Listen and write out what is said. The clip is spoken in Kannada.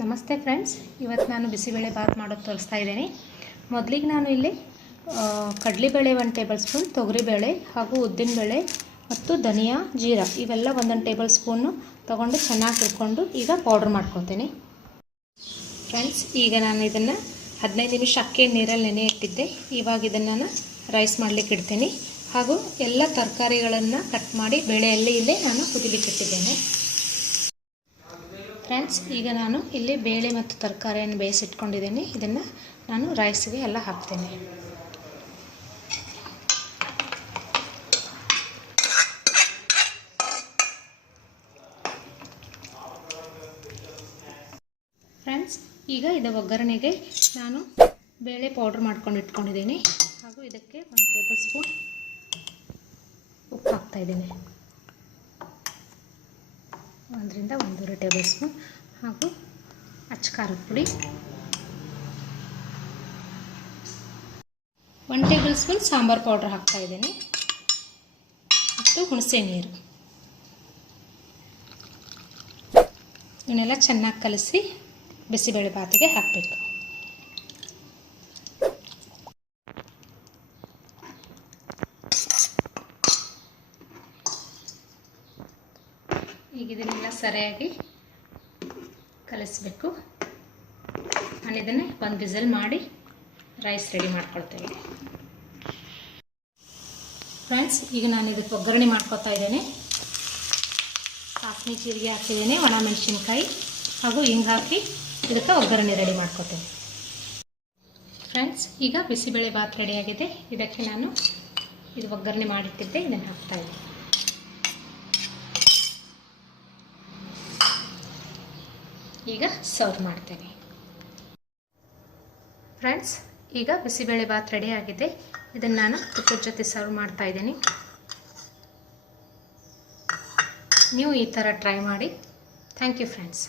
ನಮಸ್ತೆ ಫ್ರೆಂಡ್ಸ್. ಇವತ್ತು ನಾನು ಬಿಸಿಬೇಳೆ ಬಾತ್ ಮಾಡೋದು ತೋರಿಸ್ತಾ ಇದ್ದೀನಿ. ಮೊದಲಿಗೆ ನಾನು ಇಲ್ಲಿ ಕಡಲೆಬೇಳೆ ಒಂದು ಟೇಬಲ್ ಸ್ಪೂನ್, ತೊಗರಿಬೇಳೆ ಹಾಗೂ ಉದ್ದಿನಬೇಳೆ ಮತ್ತು ಧನಿಯಾ, ಜೀರಾ ಇವೆಲ್ಲ ಒಂದೊಂದು ಟೇಬಲ್ ಸ್ಪೂನು ತೊಗೊಂಡು ಚೆನ್ನಾಗಿ ಹುರ್ಕೊಂಡು ಈಗ ಪೌಡ್ರ್ ಮಾಡ್ಕೊತೀನಿ. ಫ್ರೆಂಡ್ಸ್, ಈಗ ನಾನು ಇದನ್ನು ಹದಿನೈದು ನಿಮಿಷ ಅಕ್ಕಿ ನೀರಲ್ಲಿ ನೆನೆ ಇಟ್ಟಿದ್ದೆ. ಇವಾಗ ಇದನ್ನು ನಾನು ರೈಸ್ ಮಾಡಲಿಕ್ಕೆ ಇಡ್ತೀನಿ. ಹಾಗೂ ಎಲ್ಲ ತರಕಾರಿಗಳನ್ನು ಕಟ್ ಮಾಡಿ ಬೇಳೆಯಲ್ಲಿ ಇಲ್ಲೇ ನಾನು ಕುದಿಲಿಕ್ಕೆ ಇಟ್ಟಿದ್ದೇನೆ. ಫ್ರೆಂಡ್ಸ್ ಈಗ ನಾನು ಇಲ್ಲಿ ಬೇಳೆ ಮತ್ತು ತರಕಾರಿಯನ್ನು ಬೇಯಿಸಿಟ್ಕೊಂಡಿದ್ದೀನಿ. ಇದನ್ನು ನಾನು ರೈಸ್ಗೆ ಎಲ್ಲ ಹಾಕ್ತೇನೆ. ಫ್ರೆಂಡ್ಸ್ ಈಗ ಇದು ಒಗ್ಗರಣೆಗೆ ನಾನು ಬೇಳೆ ಪೌಡ್ರ್ ಮಾಡ್ಕೊಂಡು ಇಟ್ಕೊಂಡಿದ್ದೀನಿ. ಹಾಗೂ ಇದಕ್ಕೆ ಒಂದು ಟೇಬಲ್ ಸ್ಪೂನ್ ಉಪ್ಪು ಹಾಕ್ತಾಯಿದ್ದೀನಿ ಒಂದರಿಂದ ಒಂದೂವರೆ ಟೇಬಲ್ ಸ್ಪೂನ್ ಹಾಗೂ ಅಚ್ಚ ಖಾರದ ಪುಡಿ. One table spoon sambar powder ಹಾಕ್ತಾ ಇದ್ದೀನಿ. ಮತ್ತು ಹುಣಸೆ ನೀರು. ಇವನ್ನೆಲ್ಲ ಚೆನ್ನಾಗಿ ಕಲಸಿ ಬಿಸಿಬೇಳೆ ಬಾತಿಗೆ ಹಾಕಬೇಕು. ಈಗ ಇದನ್ನೆಲ್ಲ ಸರಿಯಾಗಿ ಕಲಿಸ್ಬೇಕು. ನಾನು ಇದನ್ನೇ ಒಂದು ಬಿಸಲ್ ಮಾಡಿ ರೈಸ್ ರೆಡಿ ಮಾಡ್ಕೊಳ್ತೇವೆ ಫ್ರೆಂಡ್ಸ್ ಈಗ ನಾನು ಇದಕ್ಕೆ ಒಗ್ಗರಣೆ ಮಾಡ್ಕೊತಾ ಇದ್ದೇನೆ. ಸಾಸಿವೆ ಜೀರಿಗೆ ಹಾಕಿದ್ದೇನೆ, ಒಣ ಮೆಣಸಿನ್ಕಾಯಿ ಹಾಗೂ ಹಿಂಗೆ ಹಾಕಿ ಇದಕ್ಕೆ ಒಗ್ಗರಣೆ ರೆಡಿ ಮಾಡ್ಕೊತೇನೆ ಫ್ರೆಂಡ್ಸ್ ಈಗ ಬಿಸಿಬೇಳೆ ಬಾತ್ ರೆಡಿಯಾಗಿದೆ ಇದಕ್ಕೆ ನಾನು ಇದು ಒಗ್ಗರಣೆ ಮಾಡಿಟ್ಟಿದ್ದೆ, ಇದನ್ನು ಹಾಕ್ತಾ ಈಗ ಸರ್ವ್ ಮಾಡ್ತೀನಿ. ಫ್ರೆಂಡ್ಸ್ ಈಗ ಬಿಸಿಬೇಳೆ ಬಾತ್ ರೆಡಿ ಆಗಿದೆ. ಇದನ್ನು ನಾನು ತುಪ್ಪದ ಜೊತೆ ಸರ್ವ್ ಮಾಡ್ತಾ ಇದ್ದೀನಿ. ನೀವು ಈ ಥರ ಟ್ರೈ ಮಾಡಿ. Thank you friends